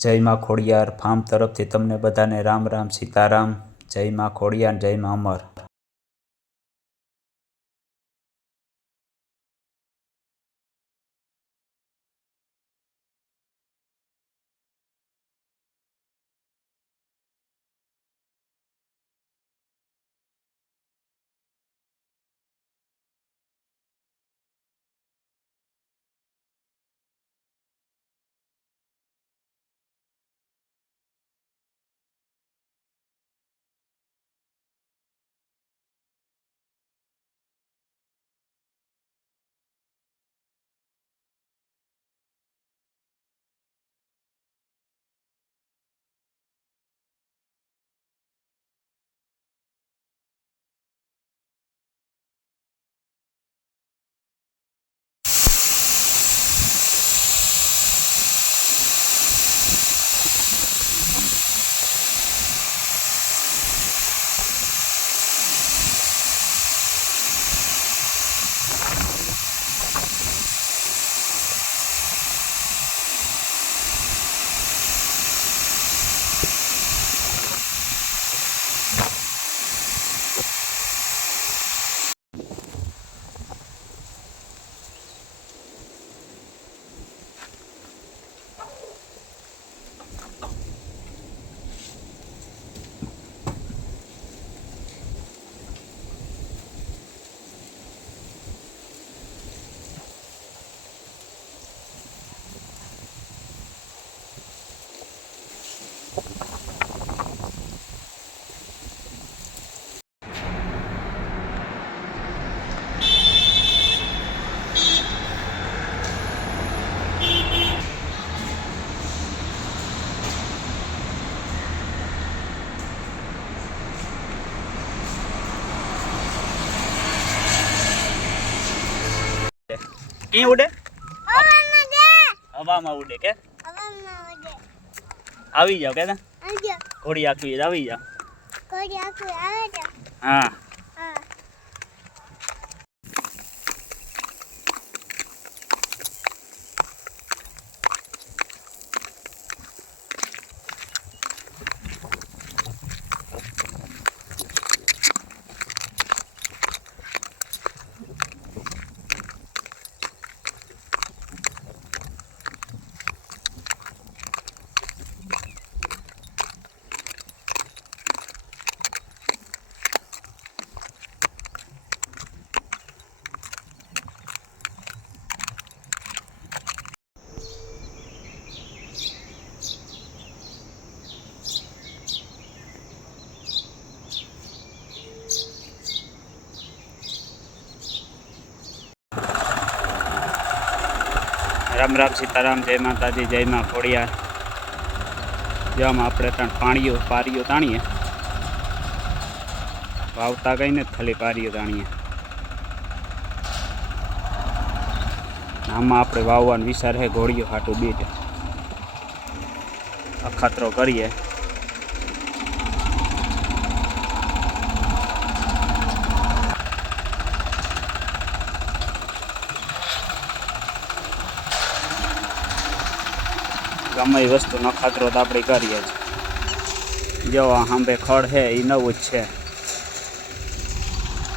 જય માં ખોડિયાર ફાર્મ તરફથી તમને બધાને રામ રામ, સીતારામ. જય માં ખોડિયાર જય માં અમર. ક્યાં ઉડે? હવામાં ઉડે. કે? આવી જાવ કે ઘોડી આખી આવી જાવ હા. રામ રામ સીતારામ, જય માતાજી, જય માં ખોડિયાર જેમાં આપણે ત્રણ પાણીઓ, પારીઓ તાણીએ. વાવતા કઈ ને ખાલી પારીઓ તાણીએ. આમાં આપણે વાવવાનું વિચાર છે ઘોડીઓ હાટું બીજ અખતરો કરીએ. ગમે એ વસ્તુનો ખાતરો તો આપણે કરીએ જ. જો આ સાંભે ખડ છે એ નવું જ છે.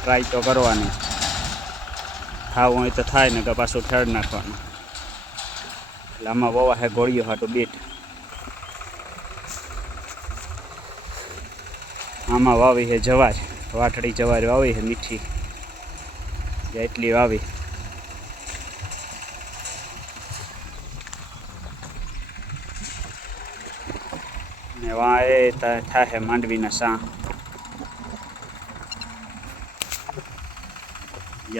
ટ્રાય તો કરવાની. થાવું હોય તો થાય ને કે પાછું ઠેડ નાખવાનું. એટલે આમાં વવા હે ગોળીઓ હાટું બીટ. આમાં વાવી છે જવાર. વાટડી જવાર વાવી છે મીઠી. એટલી વાવી. ને વા એ થાય માંડવીના સા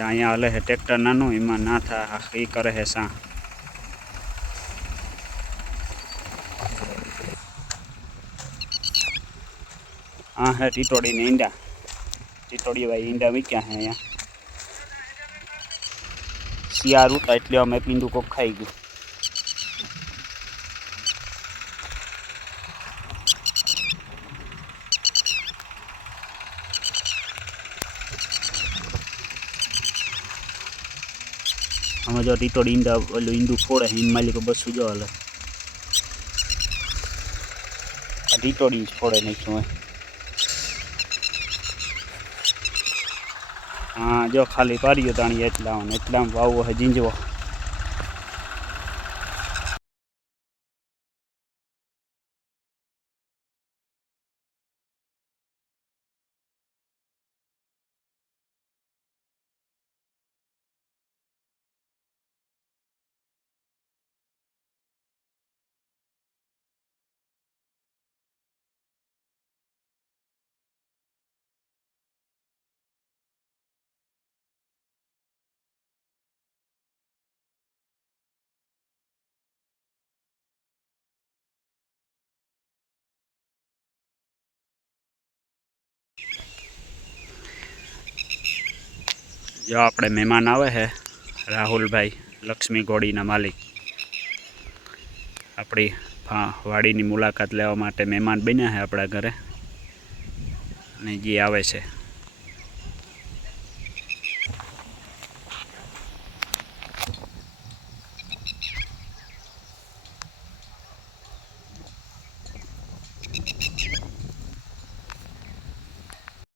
અહીંયા હાલે છે ટ્રેક્ટર નાનું, એમાં ના થાય એ કરે હે સા હા, હે ટીટોડીને ઈંડા. ટીટોડી ભાઈ ઈંડા મૂક્યા હે અહીંયા. શિયાળ ઉતા એટલે અમે પીંડું કોક ખાઈ ગયું. આમાં જો ટીટોડી ઈંડા ઓલું ઈંડું ફોડે એમ માલિકો બસું જો હાલે. ટીટોડી ફોડે નાખ્યું હોય. હા, જો ખાલી પાડ્યું તાણી એટલા એટલામાં વાવવો હે, જીંજવો. જો આપણે મહેમાન આવે છે રાહુલભાઈ, લક્ષ્મી ઘોડીના માલિક. આપણી વાડીની મુલાકાત લેવા માટે મહેમાન બન્યા છે આપણા ઘરે. અને જે આવે છે.